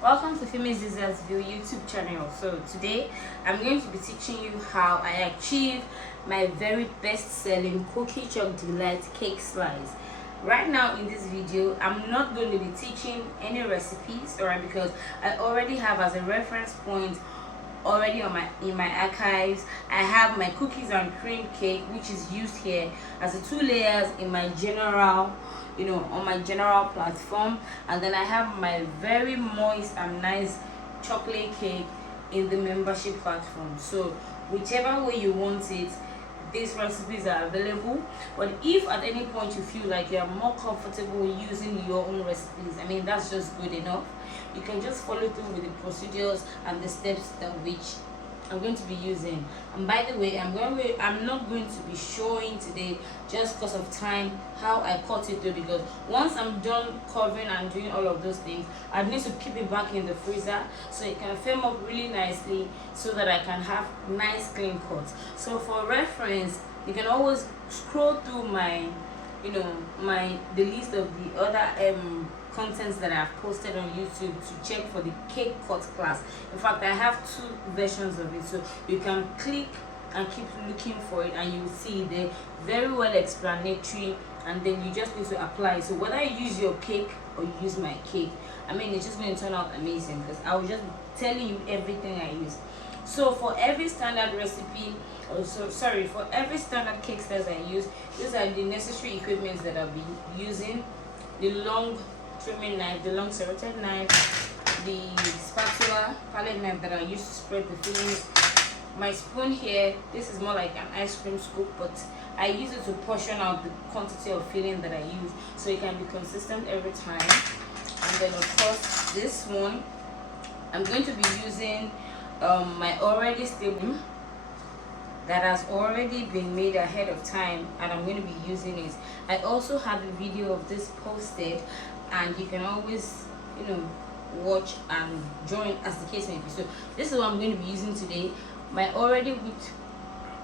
Welcome to Female Desserts View YouTube channel. So today I'm going to be teaching you how I achieve my very best selling cookie choc delight cake slice. Right now in this video I'm not going to be teaching any recipes, alright, because I already have as a reference point already on in my archives. I have my cookies and cream cake, which is used here as the 2 layers in my general, on my general platform, and then I have my very moist and nice chocolate cake in the membership platform. So whichever way you want it, these recipes are available. But if at any point you feel like you are more comfortable using your own recipes, that's just good enough. You can just follow through with the procedures and the steps that which I'm going to be using. And by the way, I'm not going to be showing today, just because of time, how I cut it through, because once I'm done covering and doing all of those things, I need to keep it back in the freezer so it can firm up really nicely, so that I can have nice clean cuts. So for reference, you can always scroll through my the list of the other contents that I've posted on YouTube to check for the cake cut class. In fact, I have 2 versions of it, so you can click and keep looking for it, and you will see they're very well explanatory, and then you just need to apply. So whether you use your cake or you use my cake, it's just going to turn out amazing, because I was just telling you everything I use. So for every standard recipe, for every standard cake slice I use, these are the necessary equipment that I'll be using: the long trimming knife, the long serrated knife, the spatula, palette knife that I use to spread the fillings, my spoon here. This is more like an ice cream scoop, but I use it to portion out the quantity of filling that I use, so it can be consistent every time. And then of course this one, I'm going to be using my already stable that has already been made ahead of time, and I'm going to be using it. I also have a video of this posted, and you can always watch and join as the case may be. So this is what I'm going to be using today: my already whipped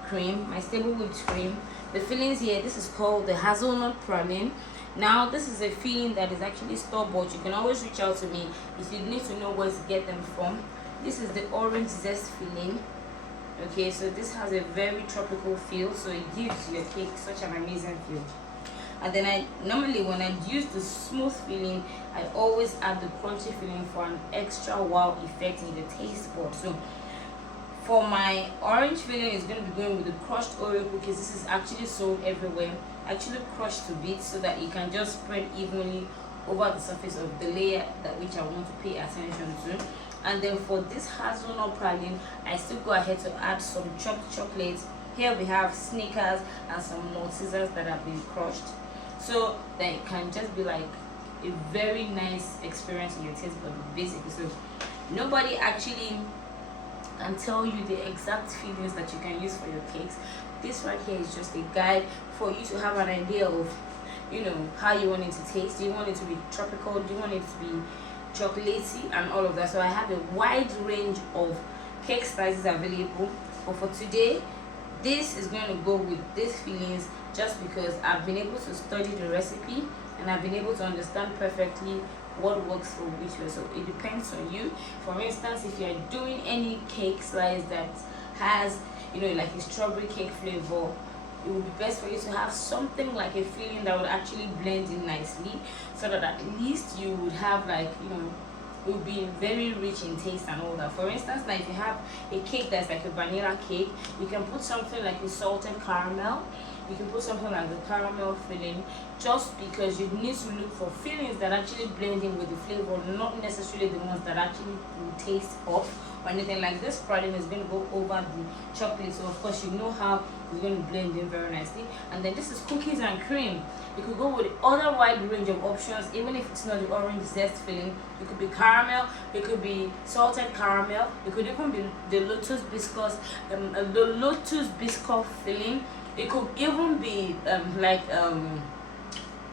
cream, my stable whipped cream. The fillings here, this is called the hazelnut praline. Now this is a filling that is actually store-bought. You can always reach out to me if you need to know where to get them from. This is the orange zest filling. Okay, so this has a very tropical feel, so it gives your cake such an amazing feel. And then when I use the smooth filling, I always add the crunchy filling for an extra wow effect in the taste bud. So for my orange filling, is going to be going with the crushed Oreo cookies. This is actually sold everywhere, actually crushed to bits, so that it can just spread evenly over the surface of the layer which I want to pay attention to. And then for this hazelnut praline, I still go ahead to add some chopped chocolate. Here we have Snickers and some Maltesers that have been crushed, so that it can just be like a very nice experience in your taste bud, basically. So nobody actually can tell you the exact feelings that you can use for your cakes. This right here is just a guide for you to have an idea of how you want it to taste. Do you want it to be tropical? Do you want it to be chocolatey and all of that? So I have a wide range of cake slices available, but for today this is going to go with these fillings, just because I've been able to study the recipe and I've been able to understand perfectly what works for which way. So it depends on you. For instance, if you're doing any cake slice that has like a strawberry cake flavor, it would be best for you to have something like a filling that would actually blend in nicely, so that at least you would have it will be very rich in taste and all that. For instance, like if you have a cake that's like a vanilla cake, you can put something like a salted caramel. You can put something like the caramel filling, just because you need to look for fillings that actually blend in with the flavor, not necessarily the ones that actually will taste off or anything. Like this praline is going to go over the chocolate, so of course how it's going to blend in very nicely. And then this is cookies and cream. You could go with other wide range of options, even if it's not the orange zest filling. It could be caramel, it could be salted caramel, it could even be the lotus biscuit filling. It could even be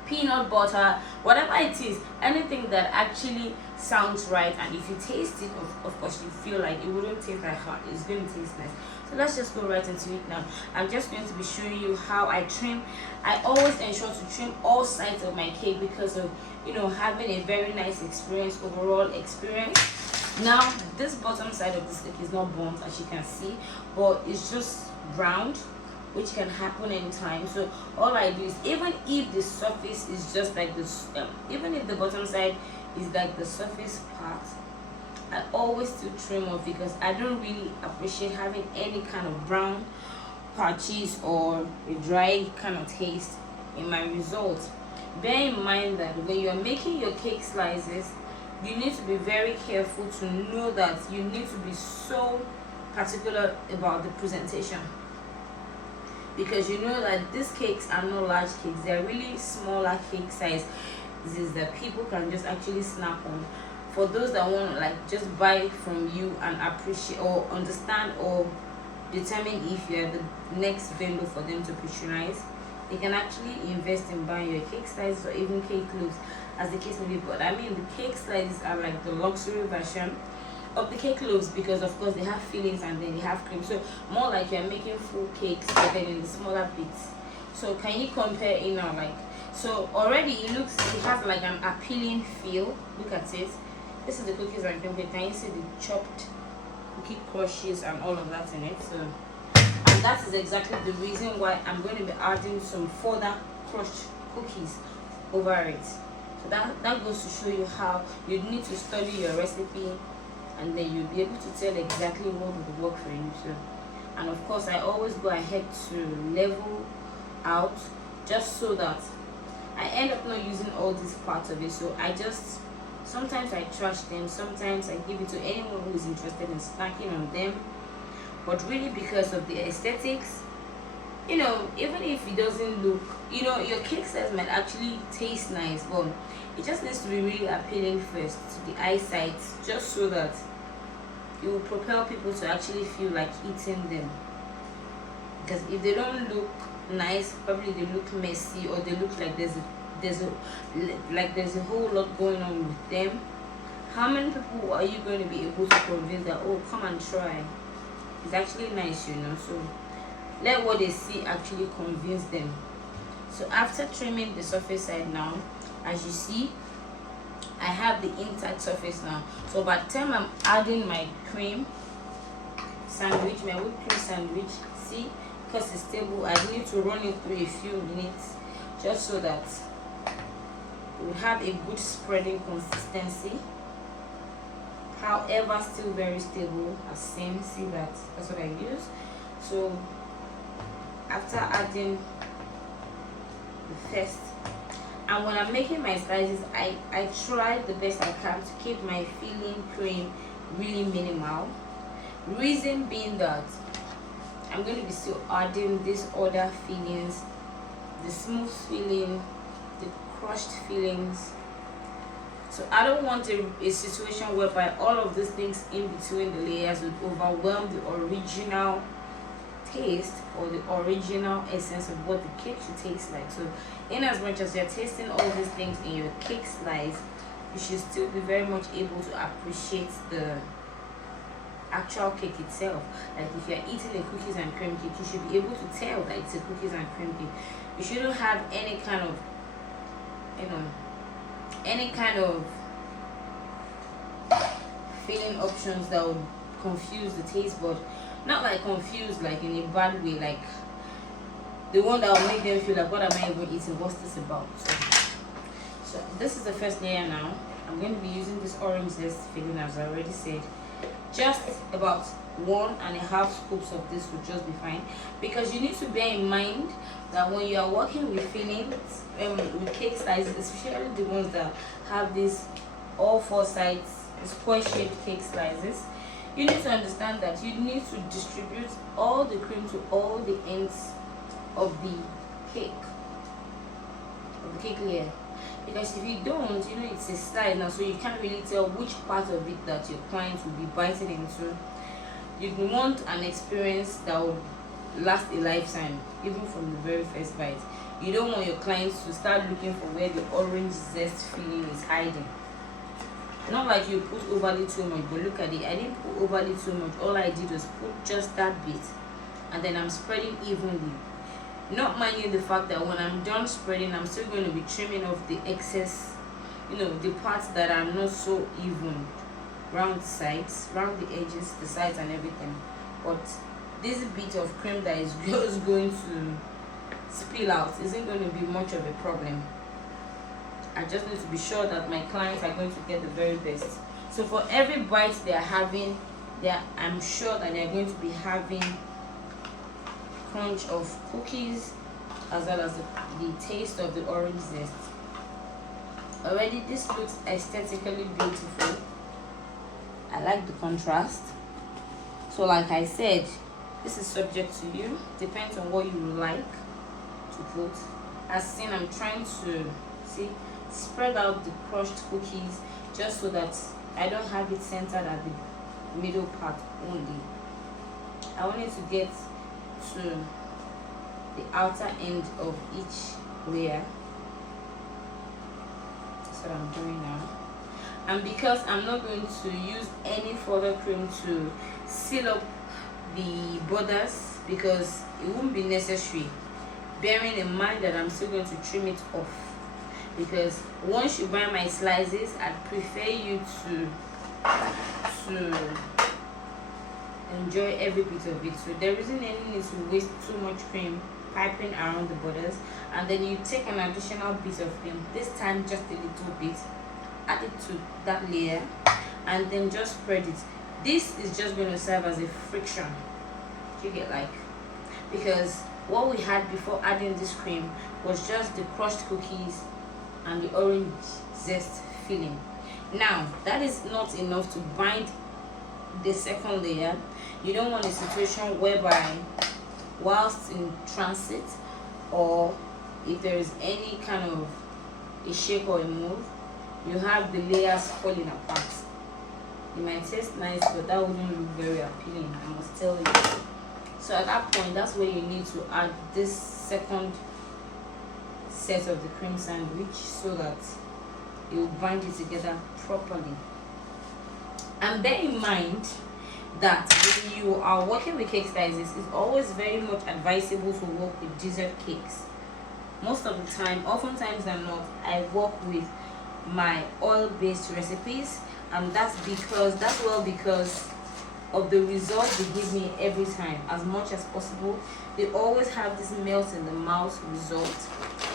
peanut butter, whatever it is, anything that actually sounds right, and if you taste it, of course you feel like it wouldn't taste like hard, it's going to taste nice. So let's just go right into it now. I'm just going to be showing you how I trim. I always ensure to trim all sides of my cake because of, you know, having a very nice experience, overall experience. Now this bottom side of this cake is not burnt, as you can see, but it's just browned, which can happen anytime. So all I do is, even if the surface is just like this, even if the bottom side is like the surface part, I always still trim off because I don't really appreciate having any kind of brown patches or a dry kind of taste in my results. Bear in mind that when you are making your cake slices, you need to be very careful to know that you need to be so particular about the presentation, because you know that these cakes are not large cakes, they're really smaller cake size. This is that people can just actually snap on. For those that want to like just buy from you and appreciate or understand or determine if you're the next vendor for them to patronize, they can actually invest in buying your cake slices or even cake loaves, as the case may be. But I mean, the cake slices are like the luxury version of the cake loaves, because of course they have fillings and then they have cream, so more like you're making full cakes but then in the smaller bits. So can you compare in now? Like, so already it has like an appealing feel. Look at it. This is the cookies and cream cake. Can you see the chopped cookie crushes and all of that in it? So, and that is exactly the reason why I'm going to be adding some further crushed cookies over it. So that goes to show you how you need to study your recipe, and then you'll be able to tell exactly what will work for you. So, and of course I always go ahead to level out, just so that I end up not using all these parts of it. So I just, sometimes I trash them, sometimes I give it to anyone who is interested in snacking on them. But really, because of the aesthetics, you know, even if it doesn't look, you know, your cake slice might actually taste nice, but it just needs to be really appealing first to the eyesight, just so that it will propel people to actually feel like eating them. Because if they don't look nice, probably they look messy, or they look like there's a whole lot going on with them. How many people are you going to be able to convince that, oh, come and try, it's actually nice, you know? So let what they see actually convince them. So after trimming the surface side now, as you see, I have the intact surface now. So by the time I'm adding my cream sandwich, my whipped cream sandwich, see, because it's stable, I need to run it through a few minutes, just so that it will have a good spreading consistency, however still very stable as seen. See, that's what I use. So after adding the first, and when I'm making my slices, I try the best I can to keep my filling cream really minimal. Reason being that I'm going to be still adding these other fillings, the smooth filling, the crushed fillings. So I don't want a situation whereby all of these things in between the layers would overwhelm the original taste or the original essence of what the cake should taste like. So in as much as you're tasting all these things in your cake slice, you should still be very much able to appreciate the actual cake itself. Like if you're eating a cookies and cream cake, you should be able to tell that it's a cookies and cream cake. You shouldn't have any kind of, you know, any kind of filling options that would confuse the taste bud. Not like confused like in a bad way, like the one that will make them feel like, what am I even eating, what's this about? So this is the first layer now. I'm going to be using this orange zest filling, as I already said. Just about 1.5 scoops of this would just be fine, because you need to bear in mind that when you are working with fillings, with cake slices, especially the ones that have this all four sides square shaped cake slices, you need to understand that you need to distribute all the cream to all the ends of the cake layer. Because if you don't, you know, it's a slide now, so you can't really tell which part of it that your client will be biting into. You want an experience that will last a lifetime, even from the very first bite. You don't want your clients to start looking for where the orange zest filling is hiding. Not like you put overly too much, but look at it, I didn't put overly too much. All I did was put just that bit, and then I'm spreading evenly, not minding the fact that when I'm done spreading, I'm still going to be trimming off the excess, the parts that are not so even, round the sides, round the edges, the sides and everything. But this bit of cream that is just going to spill out isn't going to be much of a problem. I just need to be sure that my clients are going to get the very best. So for every bite they are having, I'm sure that they are going to be having crunch of cookies as well as the taste of the orange zest. Already this looks aesthetically beautiful. I like the contrast. So like I said, this is subject to you, depends on what you would like to put. As seen, I'm trying to spread out the crushed cookies just so that I don't have it centered at the middle part only. I want it to get to the outer end of each layer. That's what I'm doing now. And because I'm not going to use any further cream to seal up the borders, because it won't be necessary, bearing in mind that I'm still going to trim it off. Because once you buy my slices, I'd prefer you to enjoy every bit of it. So there isn't any need to waste too much cream piping around the borders, and then you take an additional bit of cream, this time just a little bit, add it to that layer, and then just spread it. This is just going to serve as a friction, you get, like, because what we had before adding this cream was just the crushed cookies and the orange zest filling. Now that is not enough to bind the second layer. You don't want a situation whereby whilst in transit, or if there is any kind of a shake or a move, you have the layers falling apart. It might taste nice, but that wouldn't look very appealing, I must tell you. So at that point, that's where you need to add this second set of the cream sandwich so that it will bind it together properly. And bear in mind that when you are working with cake slices, it's always very much advisable to work with dessert cakes. Most of the time, oftentimes than not, I work with my oil-based recipes, and that's because of the result they give me every time. As much as possible, they always have this melt in the mouth result.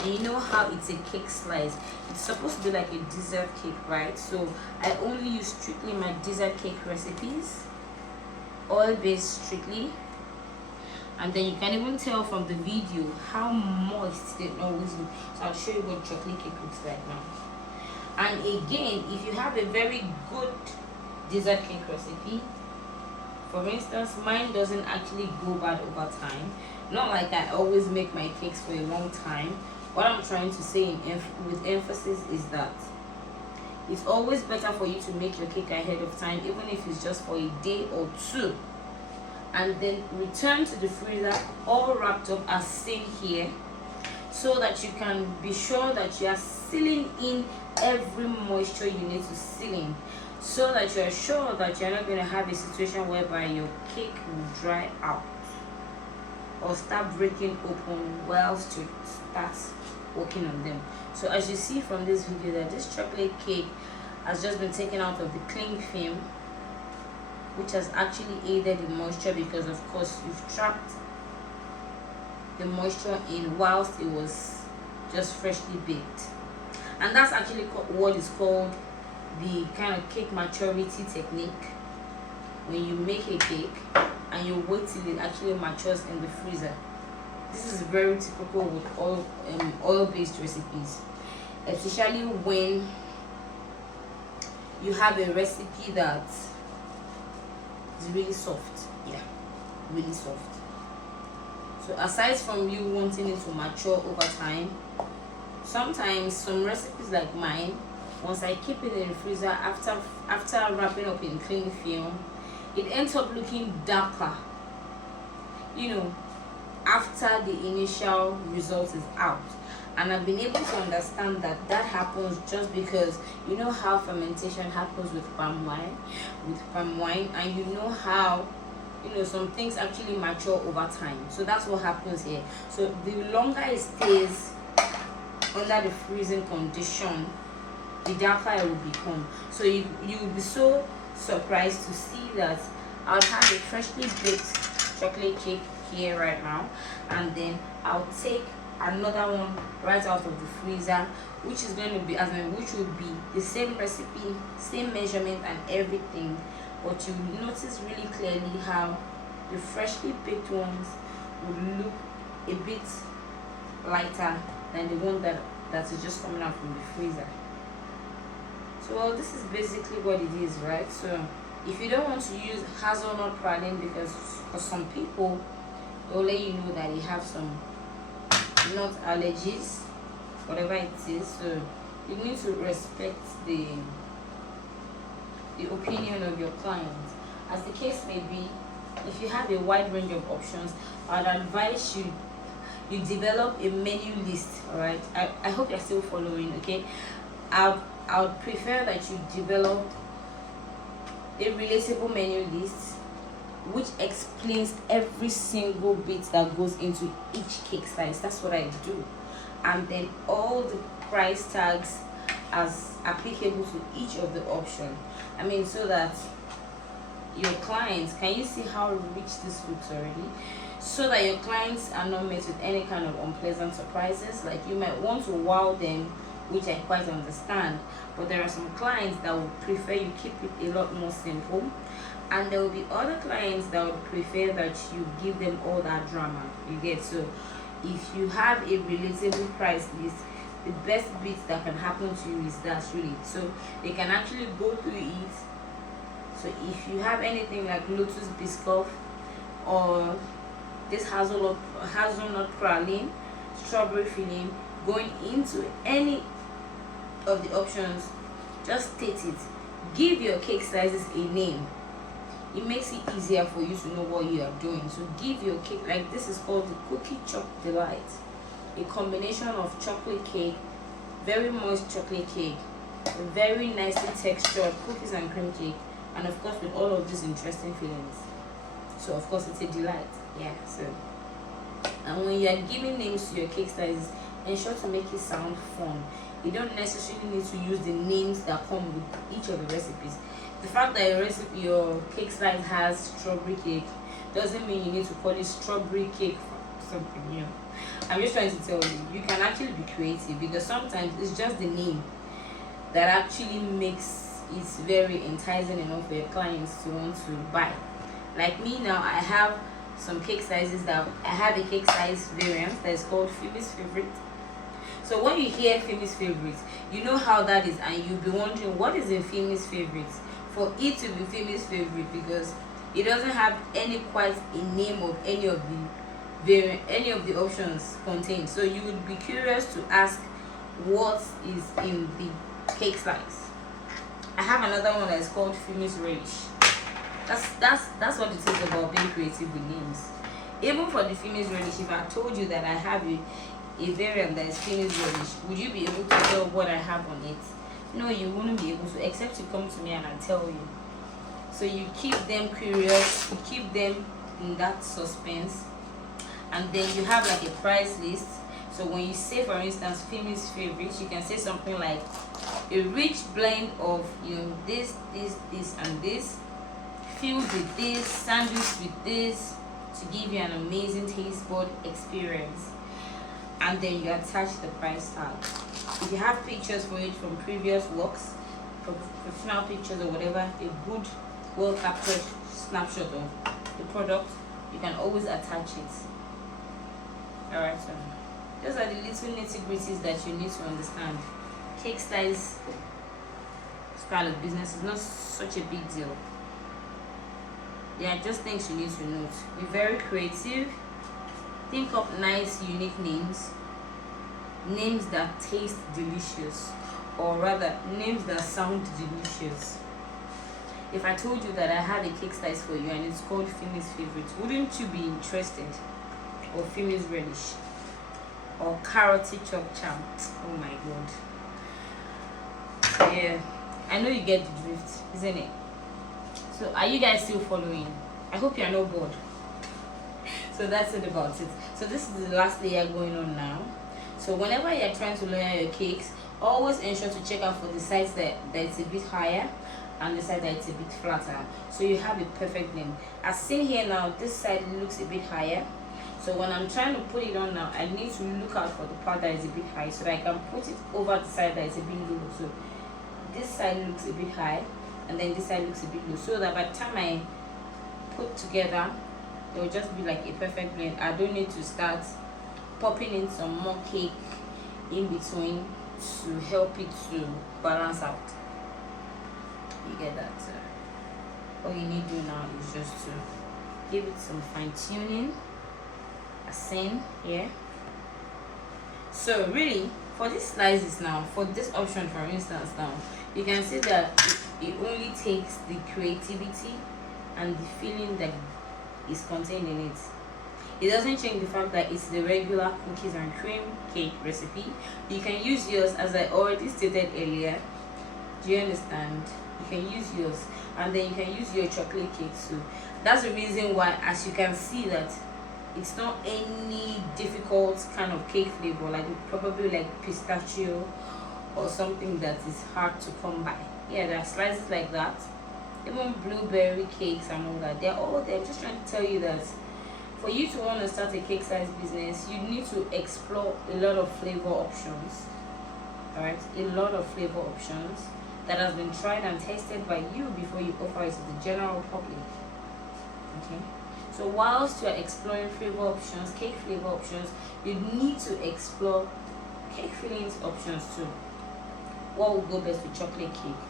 And you know how it's a cake slice, it's supposed to be like a dessert cake, right? So I only use strictly my dessert cake recipes, oil-based strictly. And then you can even tell from the video how moist they always look. So I'll show you what chocolate cake looks like now. And again, if you have a very good dessert cake recipe, for instance, mine doesn't actually go bad over time. Not like I always make my cakes for a long time. What I'm trying to say with emphasis is that it's always better for you to make your cake ahead of time, even if it's just for a day or two, and then return to the freezer all wrapped up as seen here, so that you can be sure that you are sealing in every moisture you need to seal in, so that you are sure that you're not going to have a situation whereby your cake will dry out or start breaking open whilst you start working on them. So as you see from this video, that this chocolate cake has just been taken out of the cling film, which has actually aided the moisture, because of course you've trapped the moisture in whilst it was just freshly baked. And that's actually what is called the kind of cake maturity technique. When you make a cake and you wait till it actually matures in the freezer. This is very typical with oil-based recipes, especially when you have a recipe that is really soft. Yeah, really soft. So aside from you wanting it to mature over time, sometimes some recipes like mine, once I keep it in the freezer after wrapping up in cling film, it ends up looking darker, after the initial result is out. And I've been able to understand that that happens just because you know how fermentation happens with palm wine, and you know how some things actually mature over time. So that's what happens here. So the longer it stays under the freezing condition, the darker it will become. So you will be so surprised to see that I'll have a freshly baked chocolate cake here right now, and then I'll take another one right out of the freezer, which is going to be which will be the same recipe, same measurement and everything, but you will notice really clearly how the freshly baked ones will look a bit lighter than the one that is just coming out from the freezer. So well, this is basically what it is, right? So if you don't want to use hazelnut praline, because for some people they'll let you know that they have some nut allergies, whatever it is, so you need to respect the opinion of your client. As the case may be, if you have a wide range of options, I'd advise you develop a menu list. All right, I hope you're still following. Okay, I would prefer that you develop a relatable menu list which explains every single bit that goes into each cake slice. That's what I do. And then all the price tags as applicable to each of the option. I mean, so that your clients, can you see how rich this looks already? So that your clients are not met with any kind of unpleasant surprises. Like, you might want to wow them, which I quite understand, but there are some clients that would prefer you keep it a lot more simple, and there will be other clients that would prefer that you give them all that drama. You get? So if you have a relatable price list, the best bit that can happen to you is that, really, so they can actually go through it. So if you have anything like lotus biscoff or this hazelnut praline, strawberry filling, going into any of the options, just state it. Give your cake slices a name. It makes it easier for you to know what you are doing. So give your cake, like this is called the Cookie Choc Delight, a combination of chocolate cake, very moist chocolate cake, very nicely textured cookies and cream cake, and of course with all of these interesting fillings. So of course it's a delight. Yeah. So, and when you are giving names to your cake slices, ensure to make it sound fun. You don't necessarily need to use the names that come with each of the recipes. The fact that your cake slice has strawberry cake doesn't mean you need to call it strawberry cake for something. I'm just trying to tell you, you can actually be creative, because sometimes it's just the name that actually makes it very enticing enough for your clients to want to buy. Like me now, I have some cake sizes that I have a cake size variant that is called Phoebe's Favorite. So when you hear Phoebe's Favorite, you know how that is, and you'll be wondering what is in Phoebe's Favorite. For it to be Phoebe's Favorite, because it doesn't have quite a name of any of the options contained. So you would be curious to ask what is in the cake slice. I have another one that is called Phoebe's Relish. That's what it is about being creative with names. Even for the Phoebe's Relish, if I told you that I have a variant that is Phoebe's Relish, would you be able to tell what I have on it? No, you wouldn't be able to, except you come to me and I tell you. So you keep them curious, you keep them in that suspense, and then you have like a price list. So when you say, for instance, Phoebe's Favorite, you can say something like a rich blend of this, and this, filled with this, sandwiched with this, to give you an amazing taste bud experience. And then you attach the price tag. If you have pictures for it from previous works, professional pictures or whatever, a good, well captured snapshot of the product, you can always attach it. Alright, so those are the little nitty-gritties that you need to understand. Cake slice style of business is not such a big deal. They are just things you need to note. Be very creative. Think up nice, unique names that taste delicious, or rather, names that sound delicious. If I told you that I have a cake slice for you and it's called Phoebe's Favorite, wouldn't you be interested? Or Phoebe's Relish? or carroty chop cham. Oh my god. Yeah, I know you get the drift, isn't it? So are you guys still following? I hope you're not bored. So that's it about it. So this is the last layer going on now. So whenever you're trying to layer your cakes, always ensure to check out for the sides that it's a bit higher and the side that it's a bit flatter, so you have a perfect blend. As seen here now, this side looks a bit higher, so when I'm trying to put it on now, I need to look out for the part that is a bit high so that I can put it over the side that is a bit low. So this side looks a bit high and then this side looks a bit low, so that by the time I put together, it will just be like a perfect blend. I don't need to start popping in some more cake in between to help it to balance out. You get that? All you need to do now is just to give it some fine tuning, as seen here. So really, for these slices now, for this option for instance now, you can see that it only takes the creativity and the feeling that is contained in it. It doesn't change the fact that it's the regular cookies and cream cake recipe. You can use yours, as I already stated earlier. Do you understand? You can use yours, and then you can use your chocolate cake too. That's the reason why, as you can see, that it's not any difficult kind of cake flavor, like probably like pistachio or something that is hard to come by. Yeah, there are slices like that, even blueberry cakes and all that. They're all there. I'm just trying to tell you that for you to want to start a cake size business, you need to explore a lot of flavor options. All right, a lot of flavor options that has been tried and tested by you before you offer it to the general public. Okay, so whilst you are exploring flavor options, cake flavor options, you need to explore cake fillings options too. What will go best with chocolate cake?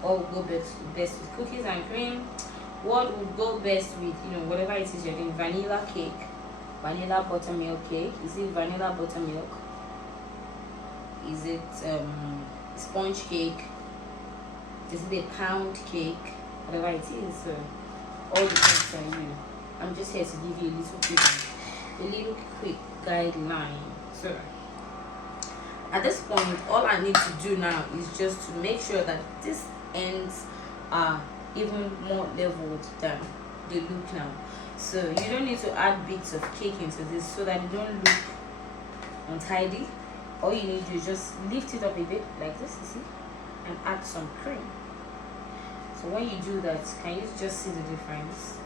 What will go best with cookies and cream? What would go best with, you know, whatever it is you're doing? Vanilla cake, vanilla buttermilk cake. Is it vanilla buttermilk? Is it sponge cake? Is it a pound cake? Whatever it is, so all depends on you. I'm just here to give you a little quick guideline. So at this point, all I need to do now is just to make sure that these ends are even more leveled than they look now. So you don't need to add bits of cake into this so that it don't look untidy. All you need to do is just lift it up a bit like this, you see, and add some cream. So when you do that, can you just see the difference?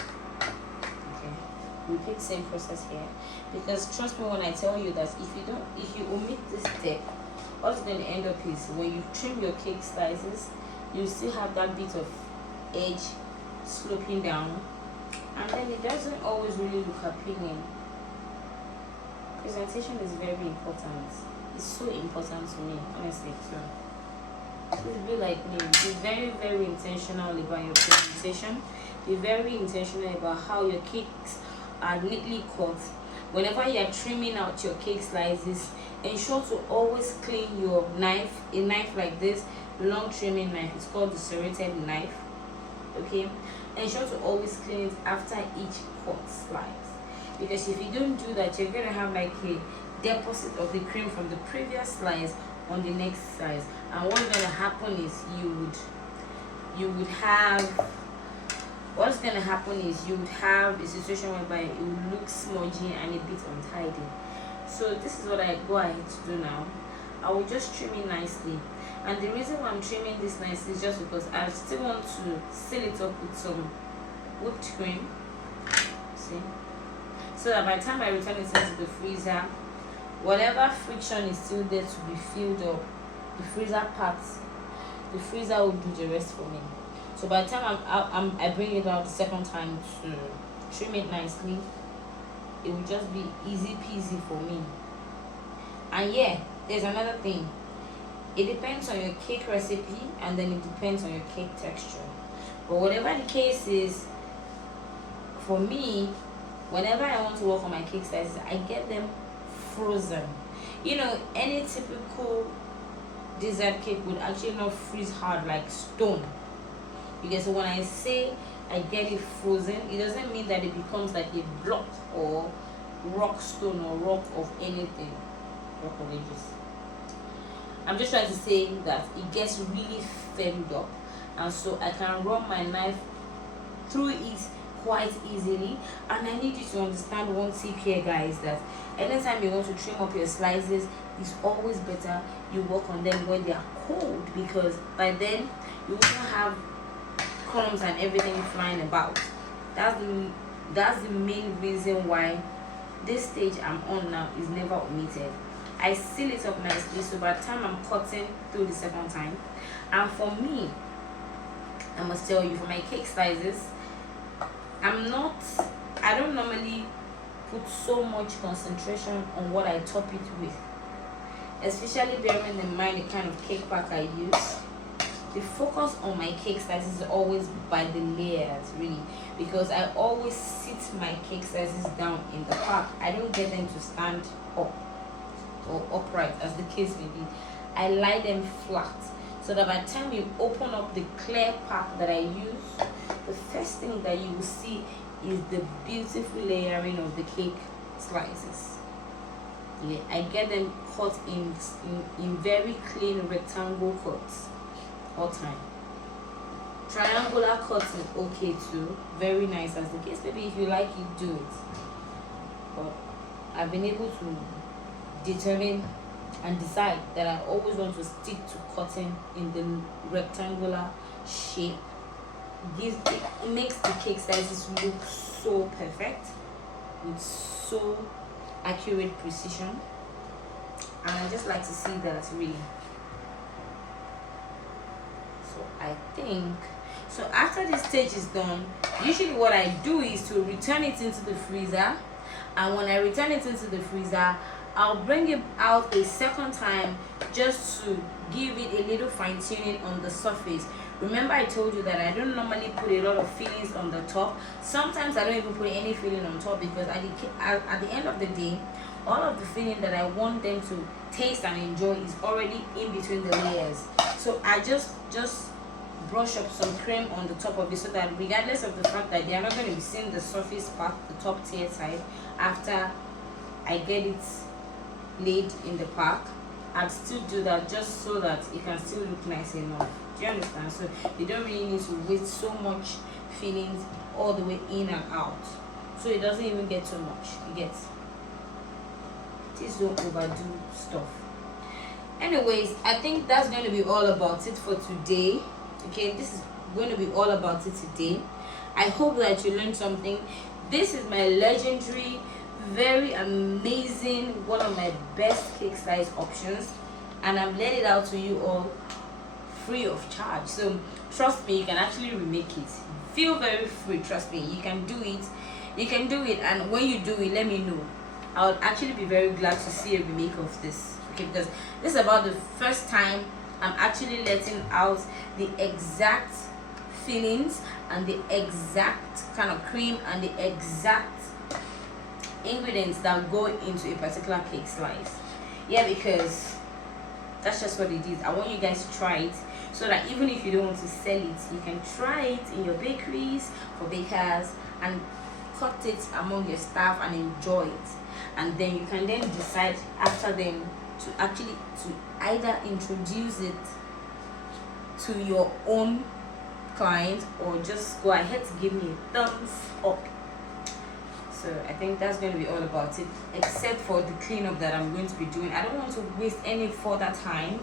Okay, repeat same process here, because trust me when I tell you that if you omit this step, what's going to end up is when you trim your cake slices, you still have that bit of edge sloping down, and then it doesn't always really look appealing. Presentation is very important. It's so important to me, honestly. So please be like me. Be very, very intentional about your presentation. Be very intentional about how your cakes are neatly cut. Whenever you are trimming out your cake slices, ensure to always clean your knife. A knife like this, long trimming knife, it's called the serrated knife. Okay, ensure to always clean it after each cut slice, because if you don't do that, you're gonna have like a deposit of the cream from the previous slice on the next slice, and what's gonna happen is you would have a situation whereby it will look smudgy and a bit untidy. So this is what I go ahead to do now. I will just trim it nicely, and the reason why I'm trimming this nicely is just because I still want to seal it up with some whipped cream, see, so that by the time I return it into the freezer, whatever friction is still there to be filled up, the freezer will do the rest for me. So by the time I bring it out the second time to trim it nicely, it will just be easy peasy for me. And yeah, there's another thing. It depends on your cake recipe, and then it depends on your cake texture. But whatever the case is, for me, whenever I want to work on my cake slices, I get them frozen. You know, any typical dessert cake would actually not freeze hard like stone. Because when I say I get it frozen, it doesn't mean that it becomes like a block or rock stone or rock of anything. Rock of ages. I'm just trying to say that it gets really firmed up, and so I can run my knife through it quite easily. And I need you to understand one tip here, guys, that anytime you want to trim up your slices, it's always better you work on them when they are cold, because by then you won't have crumbs and everything flying about. That's the main reason why this stage I'm on now is never omitted. I seal it up nicely, so by the time I'm cutting through the second time, and for me, I must tell you, for my cake slices, I don't normally put so much concentration on what I top it with, especially bearing in mind the kind of cake pack I use. The focus on my cake slices is always by the layers, really, because I always sit my cake slices down in the pack. I don't get them to stand up or upright, as the case may be. I lie them flat, so that by the time you open up the clear pack that I use, the first thing that you will see is the beautiful layering of the cake slices. Yeah, I get them cut in very clean rectangle cuts all time. Triangular cuts is okay too, very nice, as the case maybe. If you like it, do it. But I've been able to determine and decide that I always want to stick to cutting in the rectangular shape. It makes the cake slices look so perfect with so accurate precision, and I just like to see that, really. So I think, so after this stage is done, usually what I do is to return it into the freezer, and when I return it into the freezer, I'll bring it out a second time just to give it a little fine tuning on the surface. Remember, I told you that I don't normally put a lot of fillings on the top. Sometimes I don't even put any filling on top, because at the end of the day, all of the filling that I want them to taste and enjoy is already in between the layers. So I just brush up some cream on the top of it, so that regardless of the fact that they are not going to be seeing the surface part, the top tier side, after I get it laid in the pack, I'd still do that, just so that it can still look nice enough. Do you understand? So you don't really need to waste so much fillings all the way in and out, so it doesn't even get too much. You get? Please don't overdo stuff. Anyways, I think that's going to be all about it for today. Okay, this is going to be all about it today. I hope that you learned something. This is my legendary, very amazing, one of my best cake slice options, and I've let it out to you all free of charge. So trust me, you can actually remake it. Feel very free. Trust me, you can do it. You can do it, and when you do it, let me know. I would actually be very glad to see a remake of this. Okay, because this is about the first time I'm actually letting out the exact fillings and the exact kind of cream and the exact ingredients that go into a particular cake slice. Yeah, because that's just what it is. I want you guys to try it, so that even if you don't want to sell it, you can try it in your bakeries, for bakers, and cut it among your staff and enjoy it. And then you can then decide after them to either introduce it to your own client, or just go ahead to give me a thumbs up. So I think that's going to be all about it, except for the cleanup that I'm going to be doing. I don't want to waste any further time.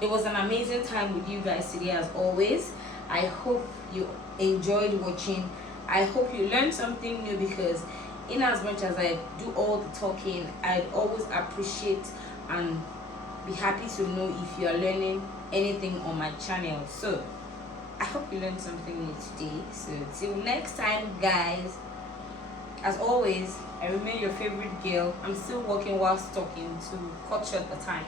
It was an amazing time with you guys today, as always. I hope you enjoyed watching. I hope you learned something new, because in as much as I do all the talking, I'd always appreciate and be happy to know if you are learning anything on my channel. So I hope you learned something new today. So till next time, guys, as always, I remain your favorite girl. I'm still working whilst talking to cut short the time.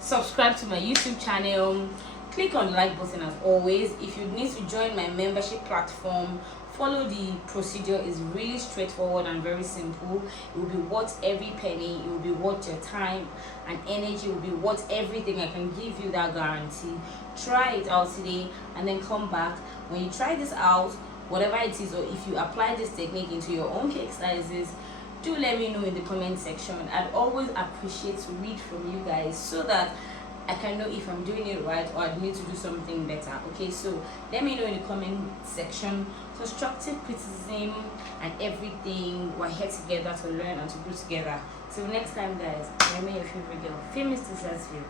Subscribe to my YouTube channel, click on the like button as always. If you need to join my membership platform, follow the procedure. Is really straightforward and very simple. It will be worth every penny. It will be worth your time and energy. It will be worth everything. I can give you that guarantee. Try it out today, and then come back when you try this out, whatever it is, or if you apply this technique into your own cake slices, do let me know in the comment section. I'd always appreciate to read from you guys so that I can know if I'm doing it right or I need to do something better. Okay, so let me know in the comment section. Constructive criticism and everything. We're here together to learn and to grow together. Till next time, guys, I'm your favorite girl, Famous Desserts View.